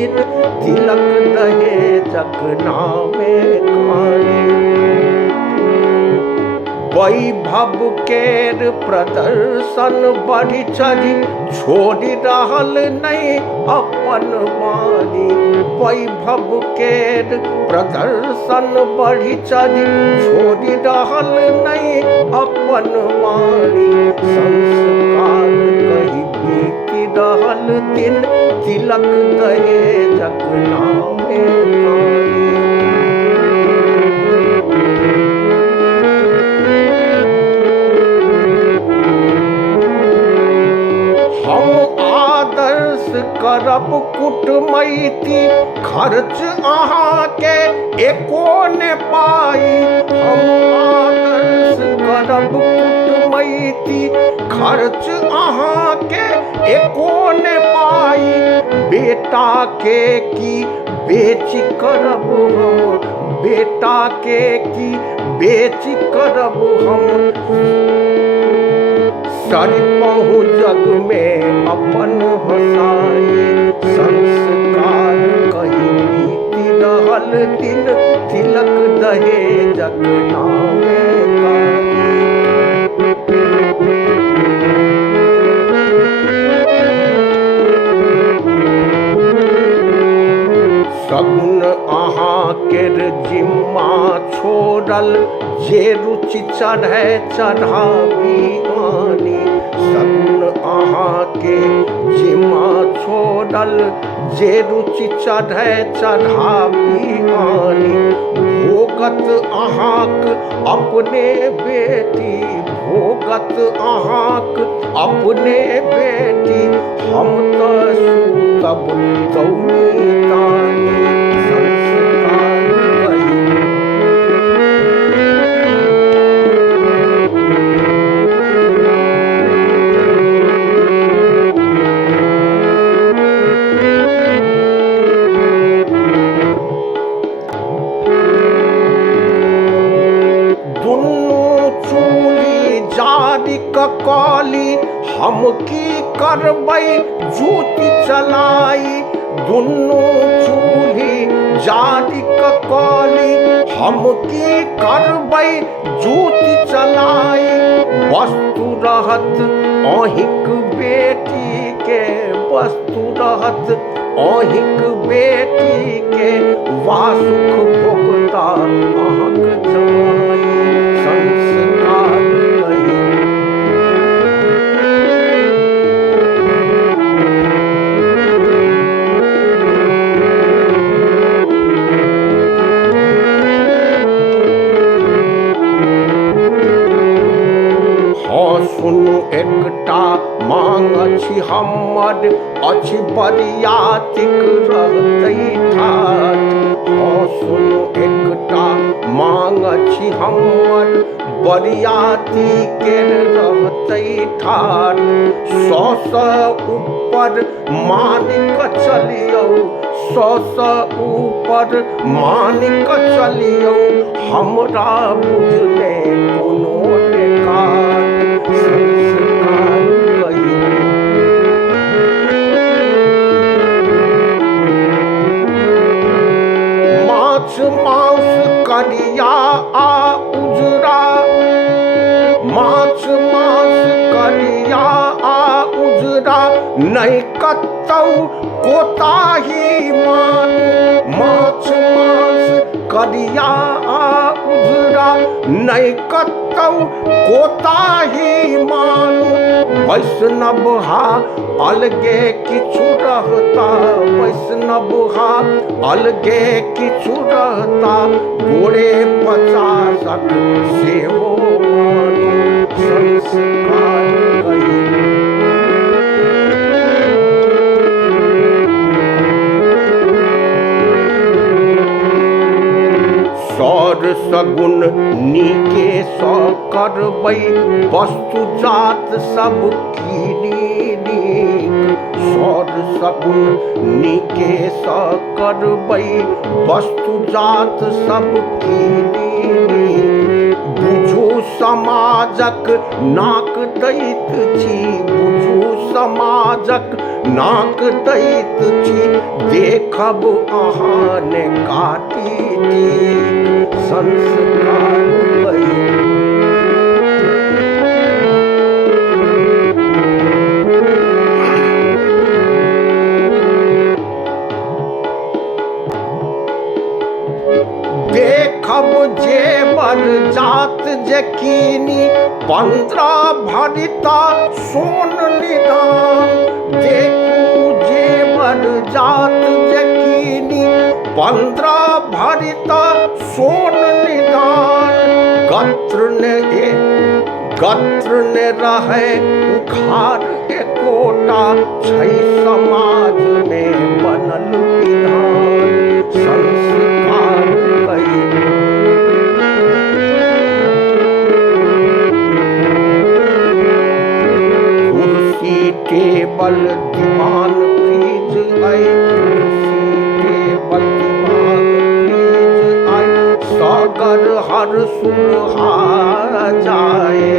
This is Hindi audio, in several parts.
दिन तिलक दहेजक नामे कानी। वैभव केर प्रदर्शन बढ़ी चढ़ी छोड़ी रहल नहीं अपन वाणी। वैभव केर प्रदर्शन बढ़ी चढ़ी छोड़ी रहल नहीं अपन वाणी। संस्कार कही बीती रहल दिन तिलक दहेजक नामे कानी। करब कुटमैती खर्च अहाँ के एको ने पाई। हम आदर्श करब कुटमैती खर्च अहाँ के एको ने पाई। बेटा के की बेच करब हम, बेटा के की बेच करब हम। सर पहु जग में अपन हसाए। संस्कार कहीं बीती रहल दिन तिलक दहेजक नामे कानी। सगुन अहाँ केर जिम्मा छोड़ल जे रुचि चढ़े चढ़ाबी आनी। सगुन अहाँ के जिम्मा छोड़ल जे रुचि चढ़े चढ़ाबी आनी। भोगत अहाँक अपने बेटी, भोगत अहाँक अपने बेटी। हम तो सुतब दौनी तानी। संस्कार कही कली हम की करबै जूती चलाई। दुनू चूल्ही जारी कली हम की करबै जूती चलाई। वस्तु रहत अहिक बेटी के, वस्तु रहत अहिक बेटी के। वासुख भोगता अहक जमाई। संस्कार कही सुनु एकटा मांग अछि हमर, अछि बरियातिक रहतै ठाठ। हाँ सुनु एकटा मांग अछि हमर, बरियाती केर रहतै ठाठ। 100 सँ ऊपर मानिक चलियौ, 100 सँ ऊपर मानिक चलियौ। हमरा बुझने कोनो टेकाट। संस्कार कही माछ मांस करिया आ उजरा, माछ मांस करिया आ उजरा। नहीं कतौ कोताही मान। माछ मांस करिया आ उजरा। नहीं कतौ कोताही मान। वैष्णव हा अलगे किछु रहता, वैष्णव हा अलगे किछु रहता। गोड़े 50 सेहो मानी। संस्कार कही सौर सगुन नीके सँ करबै, वस्तु जात सब कीनी नीक। सौर सगुन नीके सँ करबै, वस्तु जात सब कीनी नीक। बुझू समाजक नाक दैत छी, बुझू समाजक नाक दैत छी देखब अहाँ ने काटी टीक संस्कार कई। देखब जेवर जात जकीनी 15 भरिता सोन निदान। देखू जेवर जात जकीनी 15 भरिता सोन निदान। गत्र ने रहे उखाड़ एकोटा छै समाज में बनल विधान संस्कार कई। कुर्सी टेबल दीवान फ्रीज आई, कुर्सी टेबल दीवान फ्रीज आई, सागर हर सुरहा जाए।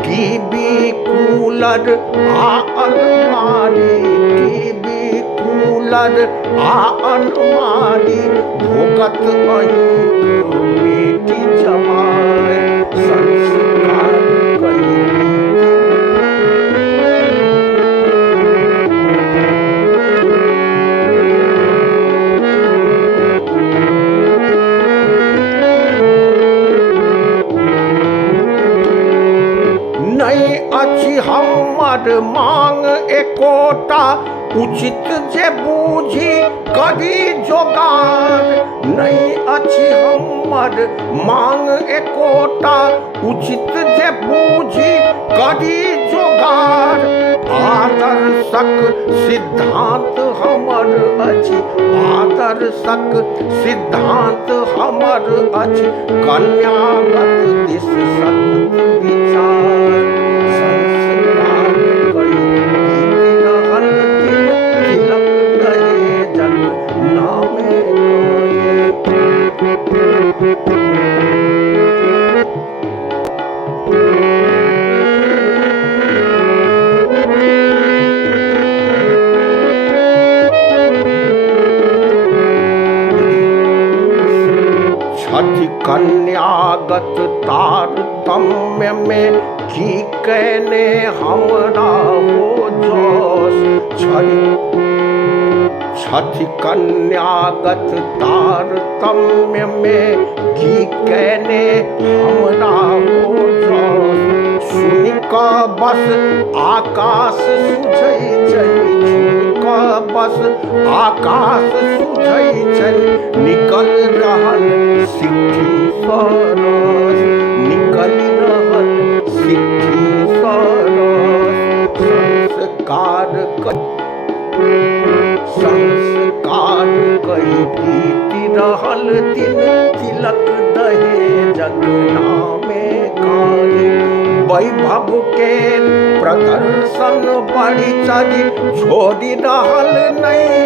टीवी कूलर आ अलमारी, टीवी कूलर आ अलमारी, भोगत अहीं बेटी जमाए संस्कार कई। नहीं अछि हमर मांग एकोटा उचित जे बूझी करी जोगार। नहीं अछि हमर मांग एकोटा उचित जे बूझी करी जोगार। आदर्शक सिद्धांत हमर अछि, आदर्शक सिद्धांत हमर अछि, कन्यागत दिस सतत विचार संस्कार कई। बीत रहल दिन तिलक दहेजक नामे छठि कन्यागत तारतम्य में की कहने हमरा हो जोश। छठि कन्यागत तारतम्य में की कहने हमरा हो जोश। सुनि कऽ बस आकाश सुझै चली, सुनि कऽ बस आकाश सुझै चली, निकल रहल सिट्ठी सरस, निकल रहल सिट्ठी सरस संस्कार कई। बीति रहल दिन तिलक दहेजक नामे काली। वैभव के प्रदर्शन बढ़ी चढ़ी छोड़ी रहल नहीं